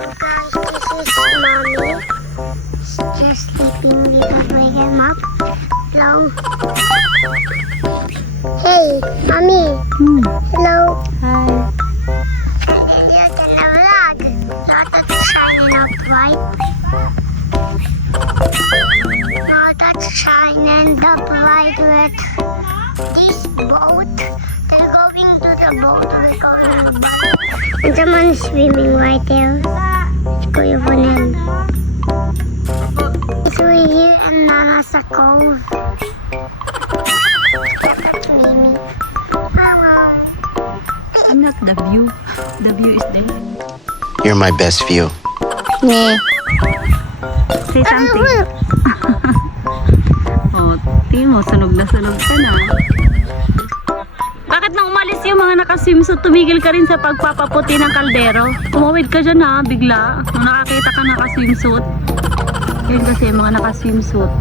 Guys, this is mommy. She's just sleeping because we get up long. Hey, mommy. Hello. Hi. You're gonna vlog. Not that it's shining up, right? Now that's shining up right with this boat. They're going to the boat. We're going to the boat. And someone's swimming right there. It's Kuya Vonel. So we're here in Nasa Cove. That's Mimi. Hello. I'm not the view. The view is there. You're my best view. Yeah. Say something. Oh, tingin mo, sunog na sunog ka na. Bakit nang umalis yung mga nakaswimsuit, tumigil ka rin sa pagpapaputi ng kaldero? Tumawid ka dyan ha, bigla. Nung nakakita ka nakaswimsuit. Yun kasi yung mga nakaswimsuit.